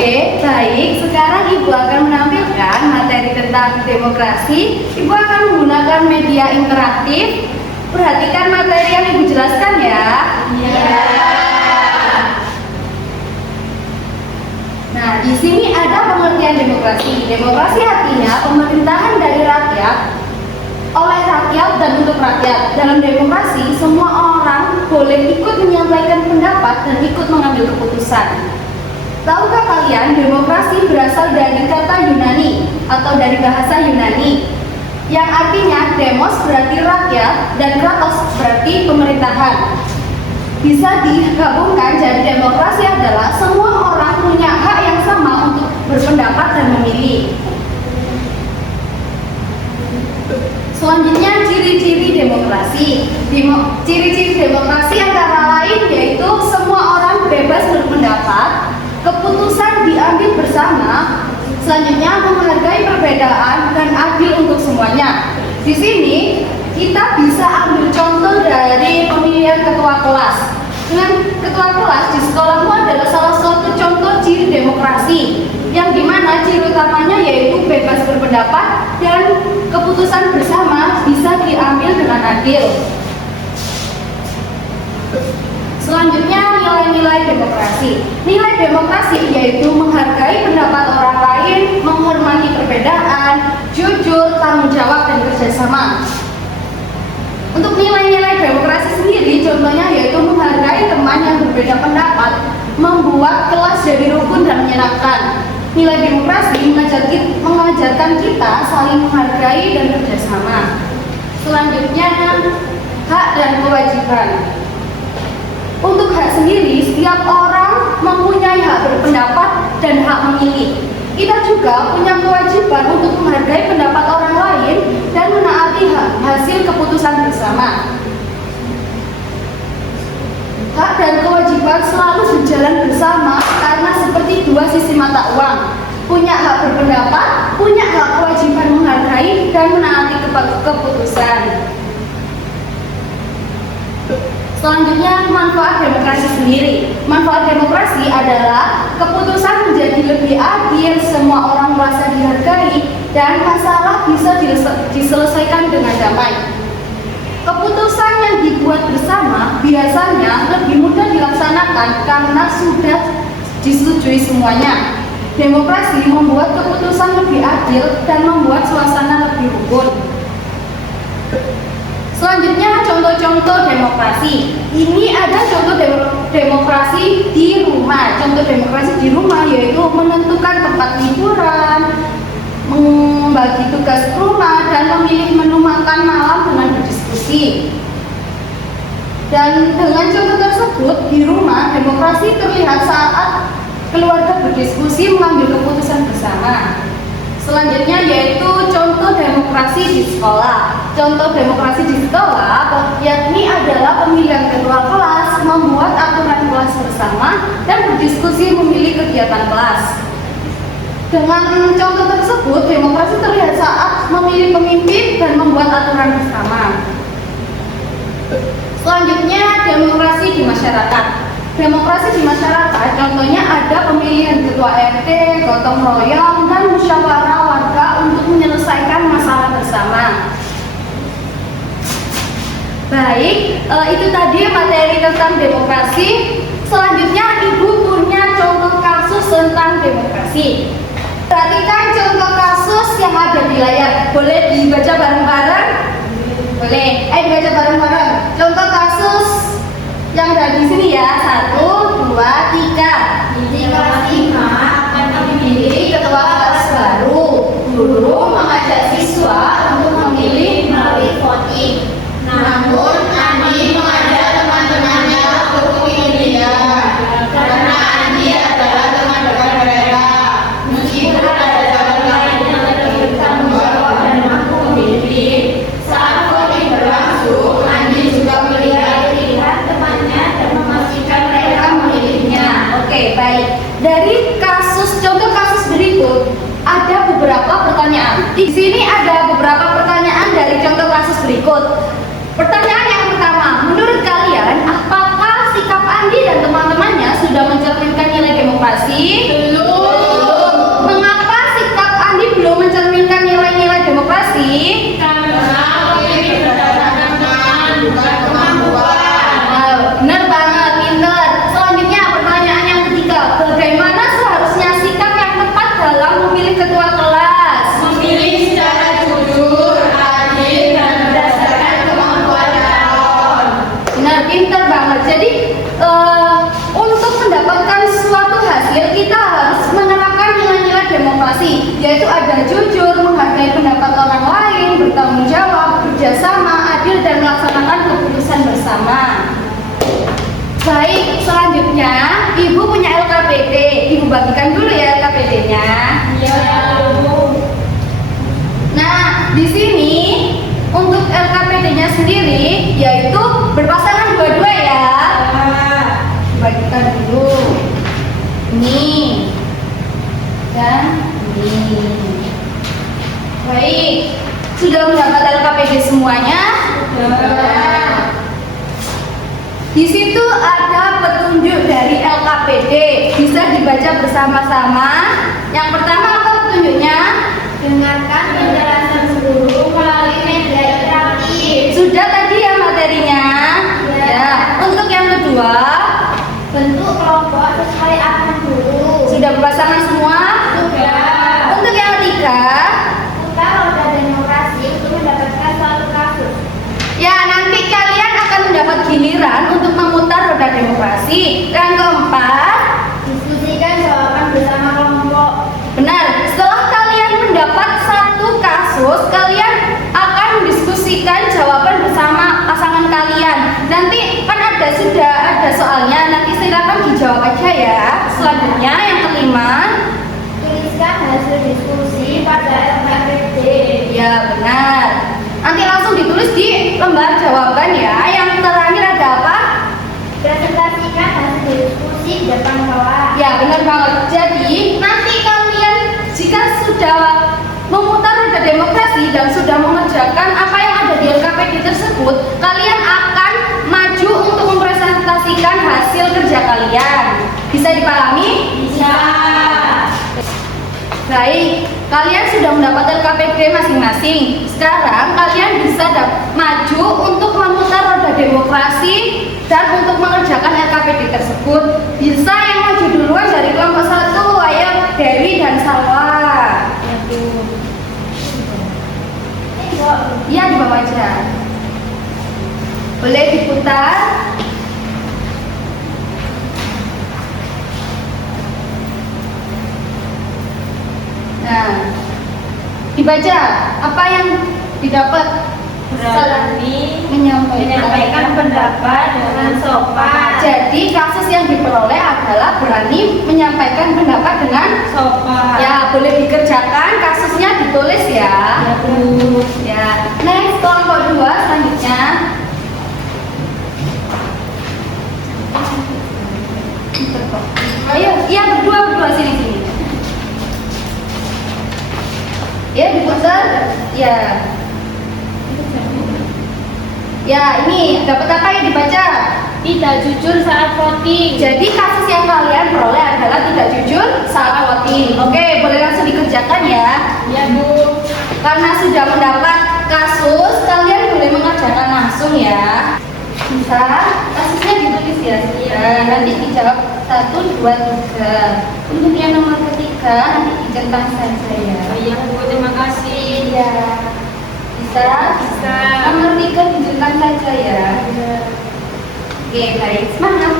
Oke, baik. Sekarang Ibu akan menampilkan materi tentang demokrasi. Ibu akan menggunakan media interaktif. Perhatikan materi yang Ibu jelaskan ya. Iya. Nah, di sini ada pengertian demokrasi. Demokrasi artinya pemerintahan dari rakyat, oleh rakyat dan untuk rakyat. Dalam demokrasi, semua orang boleh ikut menyampaikan pendapat dan ikut mengambil keputusan. Tahukah kalian demokrasi berasal dari kata Yunani atau dari bahasa Yunani yang artinya demos berarti rakyat dan kratos berarti pemerintahan. Bisa digabungkan, jadi demokrasi adalah semua orang punya hak yang sama untuk berpendapat dan memilih. Selanjutnya, ciri-ciri demokrasi. Ciri-ciri demokrasi antara lain yaitu semua orang bebas berpendapat, keputusan diambil bersama, selanjutnya menghargai perbedaan dan adil untuk semuanya. Di sini kita bisa ambil contoh dari pemilihan ketua kelas. Dengan ketua kelas di sekolahmu adalah salah satu contoh ciri demokrasi, yang dimana ciri utamanya yaitu bebas berpendapat dan keputusan bersama bisa diambil dengan adil. Selanjutnya, nilai-nilai demokrasi. Nilai demokrasi yaitu menghargai pendapat orang lain, menghormati perbedaan, jujur, tanggung jawab, dan kerjasama. Untuk nilai-nilai demokrasi sendiri, contohnya yaitu menghargai teman yang berbeda pendapat, membuat kelas jadi rukun dan menyenangkan. Nilai demokrasi mengajarkan kita saling menghargai dan kerjasama. Selanjutnya, hak dan kewajiban. Untuk hak sendiri, setiap orang mempunyai hak berpendapat dan hak memilih. Kita juga punya kewajiban untuk menghargai pendapat orang lain dan menaati hasil keputusan bersama. Hak dan kewajiban selalu berjalan bersama karena seperti dua sisi mata uang. Punya hak berpendapat, punya hak kewajiban menghargai dan menaati keputusan. Selanjutnya, manfaat demokrasi sendiri. Manfaat demokrasi adalah keputusan menjadi lebih adil, semua orang merasa dihargai, dan masalah bisa diselesaikan dengan damai. Keputusan yang dibuat bersama biasanya lebih mudah dilaksanakan karena sudah disetujui semuanya. Demokrasi membuat keputusan lebih adil dan membuat suasana lebih rukun. Selanjutnya, contoh-contoh demokrasi. Ini ada contoh demokrasi di rumah. Contoh demokrasi di rumah yaitu menentukan tempat liburan, membagi tugas rumah, dan memilih menu makan malam dengan berdiskusi. Dan dengan contoh tersebut, di rumah demokrasi terlihat saat keluarga berdiskusi mengambil keputusan bersama. Selanjutnya yaitu contoh demokrasi di sekolah. Contoh demokrasi di sekolah yakni adalah pemilihan ketua kelas, membuat aturan kelas bersama, dan berdiskusi memilih kegiatan kelas. Dengan contoh tersebut, demokrasi terlihat saat memilih pemimpin dan membuat aturan bersama. Selanjutnya, demokrasi di masyarakat. Demokrasi di masyarakat contohnya ada pemilihan ketua RT, gotong royong, dan musyawarah warga untuk menyelesaikan masalah bersama. Baik, itu tadi materi tentang demokrasi. Selanjutnya, Ibu punya contoh kasus tentang demokrasi. Perhatikan contoh kasus yang ada di layar. Boleh dibaca bareng-bareng? Boleh. Ayo dibaca bareng-bareng. Contoh kasus yang ada di sini ya. 1, 2, 3. Di kelas 5 akan memilih ketua kelas baru. Guru mengajak siswa untuk memilih melalui voting. Namun Andi mengajak teman-temannya untuk memilih dia karena Andi adalah teman dekat mereka. Meskipun ada calon lain yang lebih bertanggung jawab dan mampu memilih, saat voting berlangsung, Andi juga melihat pilihan temannya dan memastikan mereka memilihnya. Oke, baik. Dari contoh kasus berikut ada beberapa pertanyaan. Di sini ada beberapa pertanyaan dari contoh kasus berikut. Pertanyaan yang pertama, menurut kalian apakah sikap Andi dan teman-temannya sudah mencerminkan nilai demokrasi? Belum. dan melaksanakan keputusan bersama. Baik, selanjutnya Ibu punya LKPD. Ibu bagikan dulu ya LKPD-nya. Ya, Bu. Nah, di sini untuk LKPD-nya sendiri yaitu berpasangan dua-dua ya. Bagikan dulu. Ini dan ini. Baik, sudah mendapat LKPD semuanya? Sudah. Di situ ada petunjuk dari LKPD, bisa dibaca bersama-sama. Yang pertama apa petunjuknya? Dengarkan penjelasan guru melalui media interaktif. Sudah tadi ya materinya. Ya. Untuk yang kedua, Bentuk kelompok sesuai arahan guru. sudah berpasangan semua? Sudah. Untuk yang ketiga, Putar roda demokrasi untuk mendapatkan suatu kasus. ya nanti kalian akan mendapat giliran untuk memutar roda demokrasi. Yang keempat, Diskusikan jawaban bersama kelompok. benar, setelah kalian mendapat satu kasus, kalian akan mendiskusikan jawaban bersama pasangan kalian. Nanti kan sudah ada soalnya, nanti silakan dijawab aja ya. Selanjutnya yang kelima, Tuliskan hasil diskusi pada LKPD. ya benar. Nanti langsung ditulis di lembar jawaban ya. Yang terakhir ada apa? Presentasikan hasil diskusi di depan kelas. Ya benar banget. Jadi nanti kalian jika sudah memutar roda demokrasi dan sudah mengerjakan apa yang ada di LKPD tersebut, kalian akan maju untuk mempresentasikan hasil kerja kalian. Bisa dipahami? Bisa. Baik, kalian sudah mendapat LKPD masing-masing. Sekarang kalian bisa maju untuk memutar roda demokrasi dan untuk mengerjakan LKPD tersebut. Bisa yang maju duluan dari kelompok 1, ayo Dewi dan Salwa. Iya, di bawah aja. Boleh diputar. Nah, dibaca apa yang didapat. Berani menyampaikan pendapat dengan sopan. Jadi kasus yang diperoleh adalah berani menyampaikan pendapat dengan Sopan. ya, boleh dikerjakan, kasusnya ditulis ya. Ya, next kelompok 2 selanjutnya. Ayo, iya berdua sini. Ya, diputar. Ya. Ya, ini dapat apa yang dibaca? Tidak jujur saat voting. Jadi kasus yang kalian peroleh adalah tidak jujur saat voting. Oke, boleh langsung dikerjakan ya. Ya, Bu. Karena sudah mendapat kasus, kalian boleh mengerjakan langsung ya. Bisa, kasusnya ditulis ya. Nanti dijawab 1, 2, 3. Untuk yang nomor ketiga nanti dicentang saja ya. Iya, Bu. Terima kasih. Ya. Bisa? Bisa. Nomor 3 dicentang saja ya. Oke, baik. Semangat.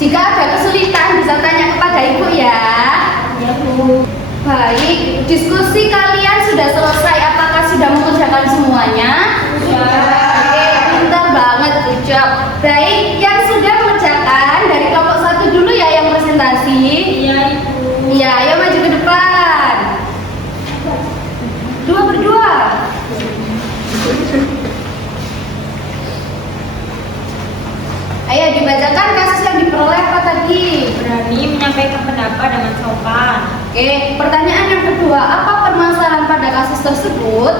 Jika ada kesulitan bisa tanya kepada ibu ya. Ya, Bu. Baik, diskusi kalian sudah selesai. Apakah sudah mengerjakan semuanya? Sudah. Oke, pintar banget, good job. Baik, yang sudah mengerjakan dari kelompok 1 dulu ya yang presentasi. Iya, Ibu. Iya, ayo maju ke depan. Berdua. Ayo dibacakan kasus yang diperoleh apa tadi? Berani menyampaikan pendapat dengan sopan. Oke, pertanyaan yang kedua, apa permasalahan pada kasus tersebut?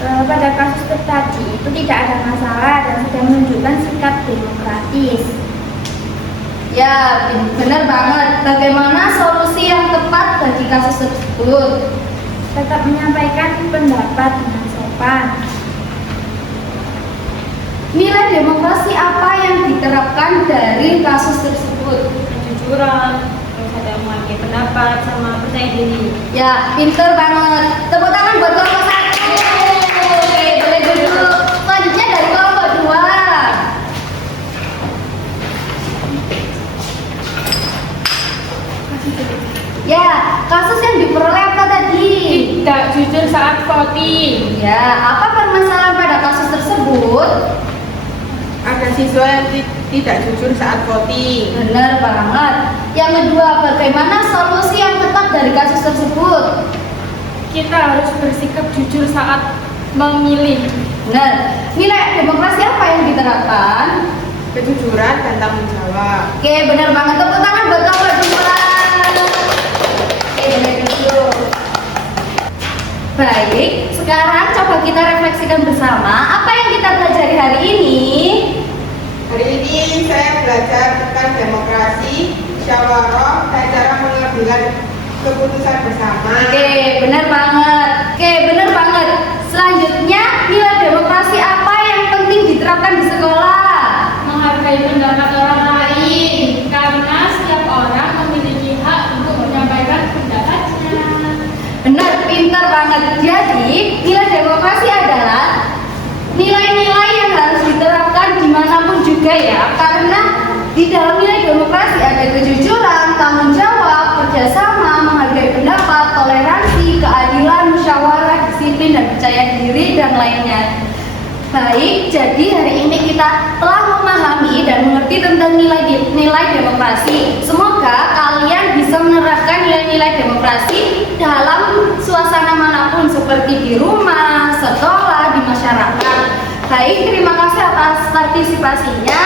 Pada kasus tadi itu tidak ada masalah dan sudah menunjukkan sikap demokratis. Ya, benar banget. Bagaimana solusi yang tepat bagi kasus tersebut? Tetap menyampaikan pendapat dengan sopan. Nilai demokrasi apa yang diterapkan dari kasus tersebut? Kejujuran, terus ada menghargai pendapat sama percaya diri. Ya, pinter banget. Tepuk tangan buat kelompok 1. Oke, boleh duduk. Selanjutnya dari kelompok 2. Ya, kasus yang diperoleh apa tadi? Tidak jujur saat voting. Ya, apa permasalahan pada kasus tersebut? Ada siswa yang tidak jujur saat voting. Benar banget. Yang kedua, bagaimana solusi yang tepat dari kasus tersebut? Kita harus bersikap jujur saat memilih. Benar. Nilai demokrasi apa yang diterapkan? Kejujuran dan tanggung jawab. Oke, benar banget. Tepuk tangan buat kamu Dulan. Oke, benar itu. Baik, sekarang coba kita refleksikan bersama apa yang kita pelajari hari ini. Hari ini saya belajar tentang demokrasi, musyawarah, dan cara mengambil keputusan bersama. Oke, benar banget. Oke, benar banget. Selanjutnya, nilai demokrasi apa yang penting diterapkan di sekolah? Menghargai pendapat orang lain, karena setiap orang memiliki hak untuk menyampaikan pendapatnya. Benar, pintar banget. Jadi, nilai demokrasi adalah nilai-nilai yang harus diterapkan dimanapun juga ya. Karena di dalam nilai demokrasi ada kejujuran, tanggung jawab, kerjasama, menghargai pendapat, toleransi, keadilan, musyawarah, disiplin, dan percaya diri, dan lainnya. Baik, jadi hari ini kita telah memahami dan mengerti tentang nilai demokrasi. Semoga kalian bisa menerapkan nilai-nilai demokrasi dalam suasana manapun seperti di rumah, sekolah, di masyarakat. Baik, terima kasih atas partisipasinya.